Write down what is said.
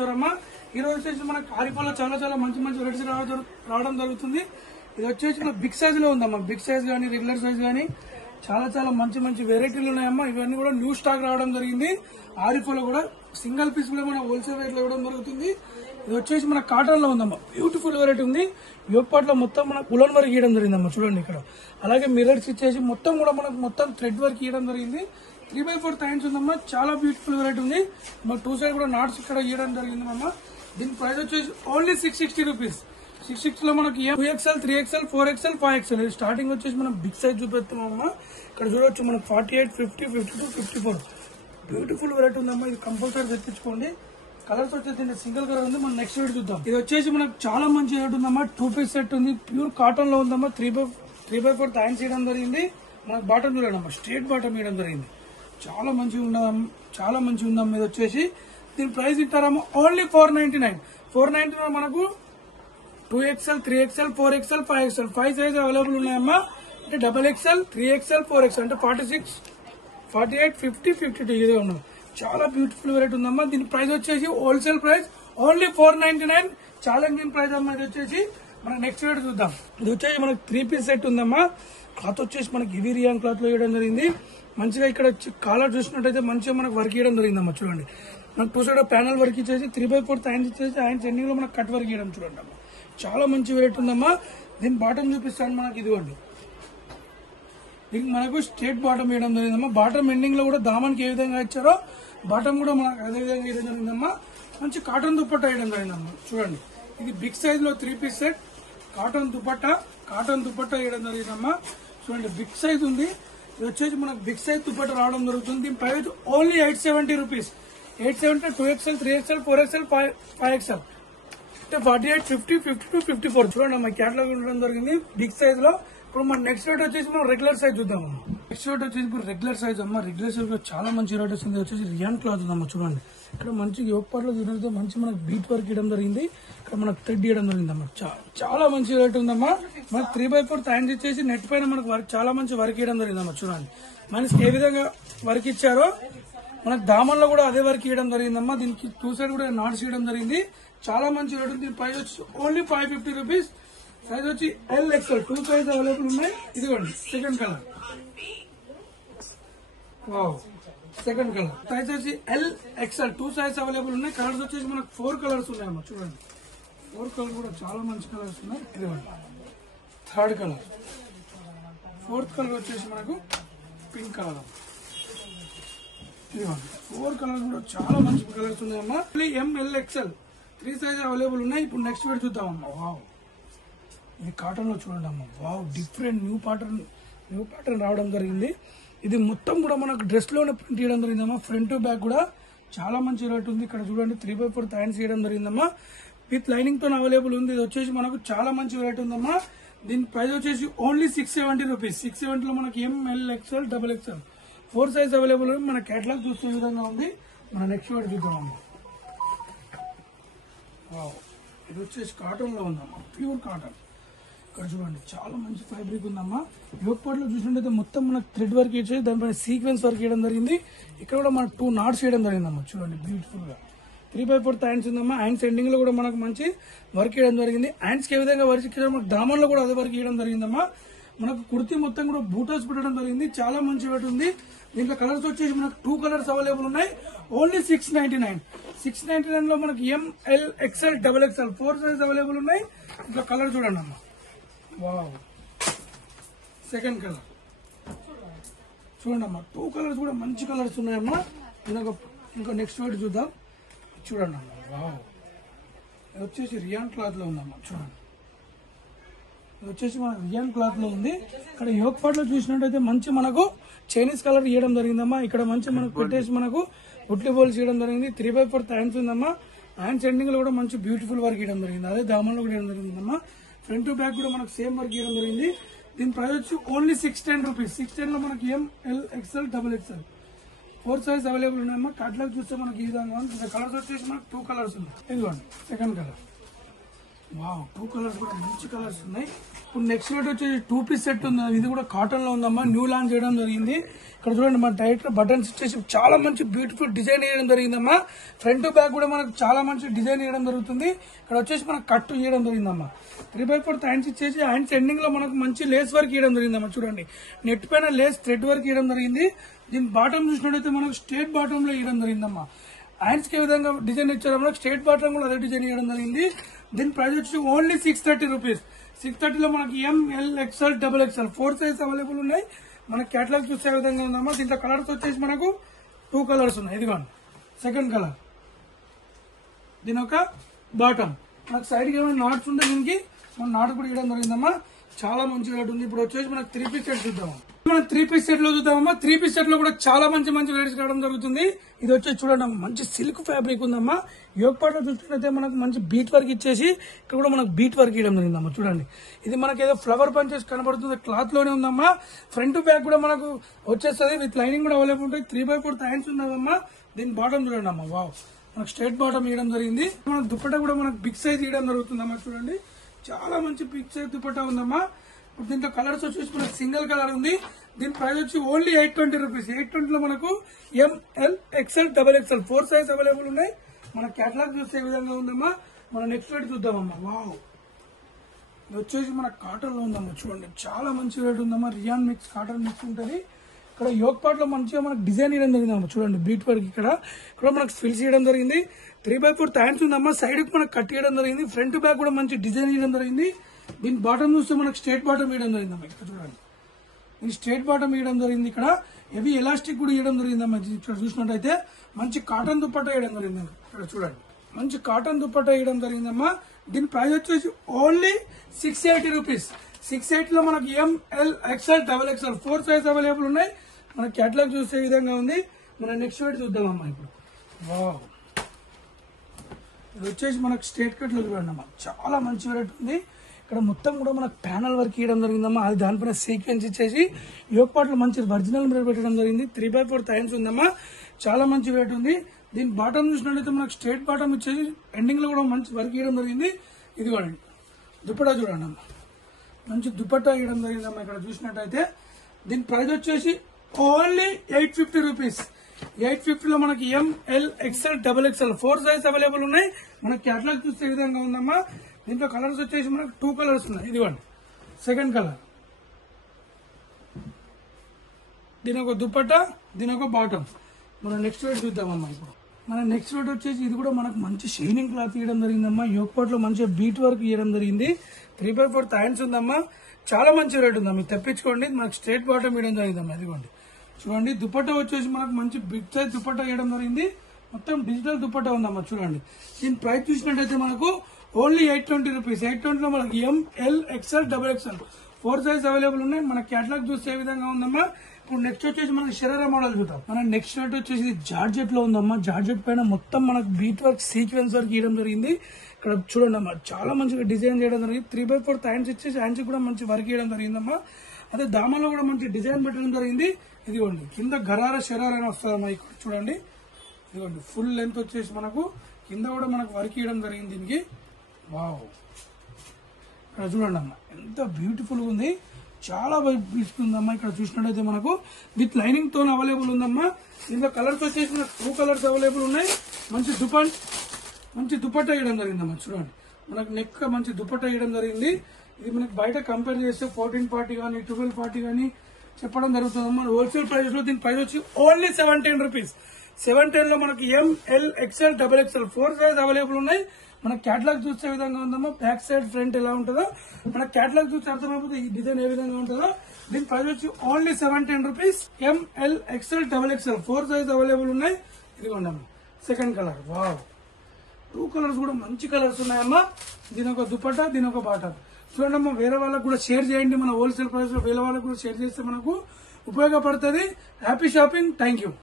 Store అమ్మా. ఈ రోజు వచ్చేసి మనకు ఆరిపోలో చాలా చాలా మంచి మంచి వెరైటీస్ రావడం జరుగుతుంది. ఇది వచ్చేసి మన బిగ్ సైజ్ లో ఉందమ్మా. బిగ్ సైజ్ గానీ రెగ్యులర్ సైజ్ గానీ చాలా చాలా మంచి మంచి వెరైటీలు ఉన్నాయమ్మా. ఇవన్నీ కూడా న్యూ స్టాక్ రావడం జరిగింది. ఆరిపోలో కూడా సింగిల్ పీస్ కూడా మన హోల్సేల్ రేట్ లో ఇవ్వడం జరుగుతుంది. ఇది వచ్చేసి మన కాటన్ లో ఉందమ్మా. బ్యూటిఫుల్ వెరైటీ ఉంది. యోగపాట్లో మొత్తం మనకు ఉలన్ వర్క్ ఇవ్వడం జరిగిందమ్మా. చూడండి ఇక్కడ. అలాగే మిర్రర్స్ ఇచ్చేసి మొత్తం కూడా మనకు మొత్తం థ్రెడ్ వర్క్ ఇవ్వడం జరిగింది. 3/4 టైమ్స్ ఉందమ్మా. చాలా బ్యూటిఫుల్ వెరైటీ ఉంది. మన టూ సైడ్ కూడా నాట్స్ ఇక్కడ ఇవ్వడం జరిగింది అమ్మా. దీని ప్రైస్ వచ్చేసి ఓన్లీ 660 రూపీస్. 660 లో మనకి 2XL, 3XL, 4XL, 5XL. Starting వచ్చేసి మనం బిగ్ సైజ్ చూపెడతామమ్మా. ఇక్కడ చూడవచ్చు మనకు 48, 50, 52, 54 బ్యూటిఫుల్ వెరైటీ ఉందమ్మా. ఇది కంపల్సరీ తెప్పించుకోండి. కలర్స్ వచ్చేసి సింగిల్ కలర్ ఉంది. మనం నెక్స్ట్ వీడియో చూద్దాం. ఇది వచ్చేసి మనకు చాలా మంచి రేట్ ఉందమ్మా. 2 పీస్ సెట్ ఉంది. ప్యూర్ కాటన్ లో ఉందమ్మా. 3/4 థాయిన్స్ ఇవ్వడం జరిగింది. మనకు బాటమ్ చూడమ్మా. స్ట్రేట్ బాటమ్ ఇవ్వడం జరిగింది. చాలా మంచిగా ఉన్నదమ్మా. చాలా మంచిగా ఉందమ్మా. ఇది వచ్చేసి దీని ప్రైస్ ఇస్తారమ్మా ఓన్లీ 499. 499 మనకు 2XL, 3XL, 4XL, 5XL 5 size available ఉన్నాయమ్మా. అంటే XXL, 3XL, 4XL అంటే 46, 48, 50, 52 ఇదే ఉన్నది. చాలా బ్యూటిఫుల్ వెరైటీ ఉందమ్మా. దీని ప్రైస్ వచ్చేసి wholesale price only 499. Challenging price అమ్మా. ఇది వచ్చేసి మనం నెక్స్ట్ వీడియో చూద్దాం. ఇది వచ్చేసి మనకు 3 పీస్ సెట్ ఉందమ్మా. క్లాత్ వచ్చేసి మనకి హెవీ రియాన్ క్లాత్ లో ఇవ్వడం జరిగింది. మంచిగా ఇక్కడ కాలర్ చూసినట్టయితే మంచిగా మనకు వర్క్ ఇవ్వడం జరిగిందమ్మా. చూడండి మనకు టూ సైడ్ ప్యానల్ వర్క్ ఇచ్చేసి 3/4 హ్యాండ్స్ ఇచ్చేసి హ్యాండ్స్ ఎండింగ్ లో మనకు కట్ వర్క్ ఇవ్వడం చూడండి అమ్మా. చాలా మంచి వెరైటీ ఉందమ్మా. దీని బాటమ్ చూపిస్తాను మనకి. ఇదిగోండి దీనికి మనకు స్ట్రేట్ బాటమ్ వేయడం జరిగిందమ్మా. బాటమ్ ఎండింగ్ లో కూడా దామానికి ఏ విధంగా ఇచ్చారో బాటమ్ కూడా మనకు అదే విధంగా వేయడం జరిగిందమ్మా. మంచి కాటన్ దుపట్టా వేయడం జరిగిందమ్మా. చూడండి ఇది బిగ్ సైజ్ లో 3 పీస్ సెట్. కాటన్ దుపట్టా వేయడం జరిగిందమ్మా. చూడండి బిగ్ సైజ్ ఉంది. ఇది వచ్చేసి మనకు బిగ్ సైజ్ దుపట్టా రావడం జరుగుతుంది. దీని price only 870 rupees. 870 2XL, 3XL, 4XL, 5XL అంటే 48, 50, 52, 54 చూడండి అమ్మా. క్యాటలాగ్ ఉండడం జరిగింది బిగ్ సైజ్ లో. ఇప్పుడు మన నెక్స్ట్ రేట్ వచ్చేసి మనం రెగ్యులర్ సైజ్ చూద్దాం. నెక్స్ట్ రేట్ వచ్చేసి ఇప్పుడు రెగ్యులర్ సైజ్ అమ్మా. రెగ్యులర్ సైజ్ లో చాలా మంచి రేట్ వస్తుంది. వచ్చేసి రియాన్ క్లాత్ ఉందమ్మా. చూడండి ఇక్కడ మంచి యోగపాట్లో చూడండి మంచి మనకు బీట్ వర్క్ ఇవ్వడం జరిగింది. ఇక్కడ మనకు థ్రెడ్ ఇవ్వడం జరిగిందమ్మా. చాలా మంచి రేట్ ఉందమ్మా. మనకు 3/4 హ్యాండ్స్ ఇచ్చేసి నెట్ పైన మనకు వర్క్ చాలా మంచి వర్క్ ఇవ్వడం జరిగిందమ్మా. చూడండి మనకి ఏ విధంగా వర్క్ ఇచ్చారో మనకు దామన్లో కూడా అదే వర్క్ ఇవ్వడం జరిగిందమ్మా. దీనికి టూ సైడ్ కూడా నాట్స్ ఇవ్వడం జరిగింది. చాలా మంచి రేట్ ఉంది. దీని ప్రైస్ వచ్చి ఓన్లీ 550 రూపీస్. సైజ్ వచ్చి LXL 2 సైజ్ అవైలబుల్ ఉన్నాయి. ఇదిగోండి second colour. Wow second colour. Size వచ్చి LXL 2 సైజ్ అవైలబుల్ ఉన్నాయి. కలర్స్ వచ్చేసి మనకు 4 కలర్స్ ఉన్నాయమ్మా. చూడండి 4 కలర్ కూడా చాలా మంచి కలర్స్ ఉన్నాయి. ఇదిగోండి థర్డ్ కలర్. ఫోర్త్ కలర్ వచ్చేసి మనకు పింక్ కలర్. ఇదిగోండి 4 కలర్స్ కూడా చాలా మంచి కలర్స్ ఉన్నాయమ్మా. MLXL 3 సైజ్ అవైలబుల్ ఉన్నాయి. ఇప్పుడు నెక్స్ట్ వీడియో చూద్దామమ్మా. వావ్ ఇది కాటన్ లో చూడండి అమ్మా. వావ్ డిఫరెంట్ న్యూ ప్యాటర్న్ రావడం జరిగింది. ఇది మొత్తం కూడా మనకు డ్రెస్ లోనే ప్రింట్ చేయడం జరిగిందమ్మా. ఫ్రంట్ టు బ్యాక్ కూడా చాలా మంచి రేట్ ఉంది. ఇక్కడ చూడండి 3/4 హ్యాండ్స్ చేయడం జరిగిందమ్మా. విత్ లైనింగ్ తో అవైలబుల్ ఉంది. ఇది వచ్చేసి మనకు చాలా మంచి రేట్ ఉందమ్మా. దీని ప్రైస్ వచ్చేసి ఓన్లీ 670 రూపీస్. 670 లో మనకి MLXL, XXL 4 సైజ్ అవైలబుల్. మన కేటలాగ్ చూస్తున్న విధంగా ఉంది. మన నెక్స్ట్ వీడియో చూద్దామమ్మా. వావ్ ఇది వచ్చేసి కాటన్ లో ఉందమ్మా. Pure cotton. ఇక్కడ చూడండి చాలా మంచి ఫ్యాబ్రిక్ ఉందమ్మా. యోగపాట్లో చూసినట్టయితే మొత్తం మనకు థ్రెడ్ వర్క్ ఇచ్చేసి దానిపైన సీక్వెన్స్ వర్క్ చేయడం జరిగింది. ఇక్కడ కూడా మనకు 2 నాట్స్ చేయడం జరిగిందమ్మా. చూడండి బ్యూటిఫుల్ గా 3/4 హ్యాండ్స్ ఉందమ్మా. హ్యాండ్స్ ఎండింగ్ లో కూడా మనకు మంచి వర్క్ చేయడం జరిగింది. హ్యాండ్స్ కి ఏ విధంగా వర్క్ ఇచ్చారో మనకు దామన్ లో కూడా అదే వర్క్ చేయడం జరిగిందమ్మా. మనకు కుర్తీ మొత్తం కూడా బూటాస్ పెట్టడం జరిగింది. చాలా మంచి రేట్ ఉంది. దీంట్లో కలర్స్ వచ్చేసి మనకు 2 కలర్స్ అవైలబుల్ ఉన్నాయి. ఓన్లీ 699. 699 లో మనకి MLXL, XXL 4 సైజ్ అవైలబుల్ ఉన్నాయి. ఇట్లా కలర్ చూడండి అమ్మా. వావ్ సెకండ్ కలర్ చూడండి అమ్మా. 2 కలర్స్ కూడా మంచి కలర్స్ ఉన్నాయమ్మా. ఇంకా నెక్స్ట్ వీడియో చూద్దాం. చూడండి అమ్మా. వావ్ ఇది వచ్చేసి రియాన్ క్లాత్ లో ఉందమ్మా. చూడండి ఇది వచ్చేసి మన రియాన్ క్లాత్ లో ఉంది. ఇక్కడ యోగపాట్లో చూసినట్టయితే మంచి మనకు చైనీస్ కలర్ ఇవ్వడం జరిగిందమ్మా. ఇక్కడ మంచి మనకు పెట్టేసి మనకు గుట్లి బోల్స్ ఇవ్వడం జరిగింది. 3/4 హ్యాండ్స్ ఉందమ్మా. హ్యాండ్స్ ఎండింగ్ లో కూడా మంచి బ్యూటిఫుల్ వర్క్ ఇవ్వడం జరిగింది. అదే దామన్లో కూడా ఇవ్వడం జరిగిందమ్మా. ఫ్రంట్ టు బ్యాక్ కూడా మనకు సేమ్ వర్క్ ఇవ్వడం జరిగింది. దీని ప్రైస్ వచ్చి ఓన్లీ 610 రూపీస్. 610 లో మనకి MLXL, XXL 4 సైజ్ అవైలబుల్ ఉన్నాయమ్మా. కట్లకు చూస్తే మనకి ఈ విధంగా ఉంది. కలర్స్ వచ్చేసి మనకు 2 కలర్స్ ఉన్నాయి. ఇదిగోండి సెకండ్ కలర్. వావ్, 2 కలర్స్ కూడా మంచి కలర్స్ ఉన్నాయి. ఇప్పుడు నెక్స్ట్ రేట్ వచ్చేసి 2 పీస్ సెట్ ఉంది. ఇది కూడా కాటన్ లో ఉందమ్మా, న్యూ లాంచ్ చేయడం జరిగింది. ఇక్కడ చూడండి మన డైరెక్ట్ బటన్స్ ఇచ్చేసి చాలా మంచి బ్యూటిఫుల్ డిజైన్ వేయడం జరిగిందమ్మా. ఫ్రంట్ బ్యాక్ కూడా మనకు చాలా మంచి డిజైన్ వేయడం జరుగుతుంది. ఇక్కడ వచ్చేసి మనకు కట్ చేయడం జరిగిందమ్మా. 3/4 హ్యాండ్స్ ఇచ్చేసి హ్యాండ్స్ ఎండింగ్ లో మనకు మంచి లేస్ వర్క్ వేయడం జరిగిందమ్మా. చూడండి నెట్ పైన లేస్ థ్రెడ్ వర్క్ వేయడం జరిగింది. దీని బాటమ్ చూసినట్టయితే మనకు స్ట్రేట్ బాటమ్ లో వేయడం జరిగిందమ్మా. హ్యాండ్స్ కి ఏ విధంగా డిజైన్ ఇచ్చారో మనకు స్ట్రేట్ బాటమ్ కూడా అదే డిజైన్ వేయడం జరిగింది. దీని ప్రైస్ వచ్చి ఓన్లీ 630 రూపీస్. 630 లో మనకి ML XL XXL 4 size available ఉన్నాయి. మన కేటలాగ్ చూసే విధంగా ఉందమ్మా. దీంట్లో కలర్స్ వచ్చేసి మనకు 2 కలర్స్ ఉన్నాయి. ఇదిగోండి సెకండ్ కలర్, దీని ఒక బాటమ్. మనకు సైడ్ కి ఏమైనా నాట్స్ ఉంటే దీనికి మన నాటు కూడా ఇవ్వడం జరిగిందమ్మా. చాలా మంచి రేట్ ఉంది. ఇప్పుడు వచ్చేసి మనకు 3 పీస్ సెట్ చూద్దాం. మనం 3 పీస్ సెట్ లో చూద్దామమ్మా. 3 పీస్ సెట్ లో కూడా చాలా మంచి మంచి వెరైటీస్ రావడం జరుగుతుంది. ఇది వచ్చేసి చూడండి మంచి సిల్క్ ఫ్యాబ్రిక్ ఉందమ్మా. యోగ్ పార్ట్ లో చూస్తున్నట్టే మనకు మంచి బీట్ వర్క్ ఇచ్చేసి ఇక్కడ కూడా మనకు బీట్ వర్క్ ఇవ్వడం జరిగిందమ్మా. చూడండి ఇది మనకి ఏదో ఫ్లవర్ పంచెస్ కనబడుతుంది, క్లాత్ లోనే ఉందమ్మా. ఫ్రంట్ బ్యాక్ కూడా మనకు వచ్చేస్తుంది, విత్ లైనింగ్ కూడా అవైలబుల్ ఉంటుంది. 3/4 హ్యాండ్స్ ఉన్నదమ్మా. దీని బాటమ్ చూడండి అమ్మా. వావ్, మనకు స్ట్రైట్ బాటమ్ ఇవ్వడం జరిగింది. మనకు దుపట్టా కూడా మనకు బిగ్ సైజ్ ఇవ్వడం జరుగుతుందమ్మా. చూడండి చాలా మంచి బిగ్ సైజ్ దుపట్టా ఉందమ్మా. దీంట్లో కలర్స్ వచ్చేసి మనకు సింగిల్ కలర్ ఉంది. దీని ప్రైస్ వచ్చి ఓన్లీ 820 రూపీస్. 820 లో మనకు ML XL XXL 4 size available ఉన్నాయి. మన కేటలాగ్ చూసే విధంగా ఉందమ్మా. మన నెక్స్ట్ రేట్ చూద్దామమ్మా. వావ్, ఇది వచ్చేసి మన కాటన్ లో ఉందమ్మా. చూడండి చాలా మంచి రేట్ ఉందమ్మా. రియాన్ మిక్స్ కాటన్ మిక్స్ ఉంటుంది. ఇక్కడ యోగ్ పార్ట్ లో మంచిగా మనకు డిజైన్ ఇవ్వడం జరిగిందమ్మా. చూడండి బీట్ వర్క్ ఇక్కడ మనకు ఫిల్స్ చేయడం జరిగింది. 3/4 హ్యాండ్స్ ఉందమ్మా. సైడ్ కి మనకు కట్ చేయడం జరిగింది. ఫ్రంట్ బ్యాక్ కూడా మంచి డిజైన్ ఇవ్వడం జరిగింది. దీని బాటమ్ చూస్తే మనకు స్ట్రేట్ బాటమ్ ఇవ్వడం జరిగిందమ్మా. ఇక్కడ చూడండి ఇది స్ట్రేట్ బాటమ్ ఇవ్వడం జరిగింది. ఇక్కడ హెవీ ఎలాస్టిక్ కూడా ఇవ్వడం జరిగిందమ్మా. ఇక్కడ చూసినట్టయితే మంచి కాటన్ దుపట్టా వేయడం జరిగింది. ఇక్కడ చూడండి మంచి కాటన్ దుపట్టా వేయడం జరిగిందమ్మా. దీని ప్రైస్ వచ్చేసి ఓన్లీ 680 రూపీస్. 680 లో మనకి ML XL XXL 4 size available ఉన్నాయి. మన కేటలాగ్ చూసే విధంగా ఉంది. మన నెక్స్ట్ రేట్ చూద్దామమ్మా. ఇప్పుడు వావ్, ఇది వచ్చేసి మనకు స్ట్రేట్ కట్ లో చూడండి అమ్మా. చాలా మంచి వెరైటీ ఉంది. ఇక్కడ మొత్తం కూడా మనకు ప్యానల్ వర్క్ ఇవ్వడం జరిగిందమ్మా. అది దానిపైన సీక్వెన్స్ ఇచ్చేసి యోగ్ పార్ట్ లో మంచి ఒరిజినల్ మిర్రర్ పెట్టడం జరిగింది. 3/4 హ్యాండ్స్ ఉందమ్మా. చాలా మంచి రేట్ ఉంది. దీని బాటమ్ చూసినట్లయితే మనకు స్ట్రేట్ బాటమ్ ఇచ్చేసి ఎండింగ్ లో కూడా మంచి వర్క్ ఇవ్వడం జరిగింది. ఇది కూడా దుపట్టా చూడండి అమ్మా. మంచి దుపట్టా ఇవ్వడం జరిగిందమ్మా. ఇక్కడ చూసినట్టయితే దీని ప్రైస్ వచ్చేసి ఓన్లీ 850 రూపీస్. 850 లో మనకి ML XL XXL 4 size available ఉన్నాయి. మన కేటలాగ్ చూసే విధంగా ఉందమ్మా. దీంట్లో కలర్స్ వచ్చేసి మనకు 2 కలర్స్ ఉన్నాయి. ఇదిగోండి సెకండ్ కలర్, దీని ఒక దుపట్టా, దీని ఒక బాటమ్. మనం నెక్స్ట్ రేట్ చూద్దామమ్మా. ఇప్పుడు మన నెక్స్ట్ రేట్ వచ్చేసి ఇది కూడా మనకు మంచి షైనింగ్ క్లాత్ ఇవ్వడం జరిగిందమ్మా. యోగ్ పార్ట్ లో మంచిగా బీట్ వర్క్ ఇవ్వడం జరిగింది. 3/4 హ్యాండ్స్ ఉందమ్మా. చాలా మంచి రేట్ ఉందమ్మా. తెప్పించుకోండి. మనకు స్ట్రేట్ బాటమ్ ఇవ్వడం జరిగిందమ్మా. ఇదిగోండి చూడండి దుపట్టా వచ్చేసి మనకు మంచి బిగ్ సైజ్ దుపట్టా ఇవ్వడం జరిగింది. మొత్తం డిజిటల్ దుపట్టా ఉందమ్మా. చూడండి దీని ప్రైస్ చూసినట్టయితే మనకు ఓన్లీ 820 రూపీస్. 820 లో మనకి ML XL XXL 4 size available ఉన్నాయి. మన కేటలాగ్ చూసే విధంగా ఉందమ్మా. ఇప్పుడు నెక్స్ట్ వచ్చేసి మనకి శరారా మోడల్ చూద్దాం. మన నెక్స్ట్ రేట్ వచ్చేసి జార్జెట్ లో ఉందమ్మా. జార్జెట్ పైన మొత్తం మనకు బీట్ వర్క్ సీక్వెన్స్ వర్క్ ఇవ్వడం జరిగింది. ఇక్కడ చూడండి అమ్మా. చాలా మంచిగా డిజైన్ చేయడం జరిగింది. 3/4 హ్యాండ్స్ ఇచ్చేసి హ్యాండ్స్ కూడా మంచి వర్క్ ఇవ్వడం జరిగిందమ్మా. అదే దామాలో కూడా మంచి డిజైన్ పెట్టడం జరిగింది. ఇదిగోండి కింద గరారా శరారా అని వస్తుందమ్మా. ఇక్కడ చూడండి ఇదిగోండి ఫుల్ లెంత్ వచ్చేసి మనకు కింద కూడా మనకు వర్క్ ఇవ్వడం జరిగింది దీనికి. వావ్, ఇక్కడ చూడండి అమ్మా ఎంత బ్యూటిఫుల్ గా ఉంది. చాలా బ్యూటిఫుల్ ఉందమ్మా. ఇక్కడ చూసినట్టయితే మనకు విత్ లైనింగ్ తో అవైలబుల్ ఉందమ్మా. దీంట్లో కలర్స్ వచ్చేసి మనకు 2 కలర్స్ అవైలబుల్ ఉన్నాయి. మంచి దుపట్టా వేయడం జరిగిందమ్మా. చూడండి మనకు నెక్ మంచి దుపట్టా వేయడం జరిగింది. ఇది మనకి బయట కంపేర్ చేస్తే 1440 కానీ 1240 కానీ చెప్పడం జరుగుతుందమ్మా. హోల్సేల్ ప్రైస్ లో దీని ప్రైస్ వచ్చి ఓన్లీ 710 రూపీస్. 710 లో మనకి ML XL XXL 4 size available ఉన్నాయి. మన కేటలాగ్ చూసే విధంగా ఉందమ్మా. బ్యాక్ సైడ్ ఫ్రంట్ ఎలా ఉంటుందో మన కేటలాగ్ చూసి అర్థమైపోతే ఈ డిజైన్ ఏ విధంగా ఉంటుందో. దీని ప్రైస్ వచ్చి only 710 rupees. ML XL XXL 4 size available ఉన్నాయి. ఇదిగోండి అమ్మా సెకండ్ కలర్. వావ్, 2 కలర్స్ కూడా మంచి కలర్స్ ఉన్నాయమ్మా. దీని ఒక దుపట్టా, దీని ఒక బాటమ్. చూడండి అమ్మా. వేరే వాళ్ళకు కూడా షేర్ చేయండి. మన హోల్సేల్ ప్రైస్ లో వేరే వాళ్ళకు కూడా షేర్ చేస్తే మనకు ఉపయోగపడుతుంది. Happy shopping. Thank you.